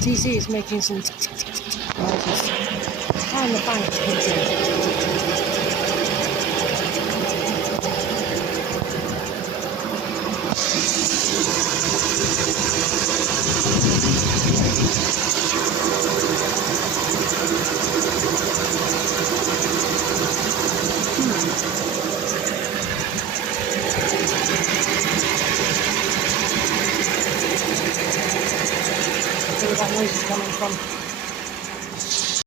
TC is making some noises. And the bank comes in. Where that noise is coming from.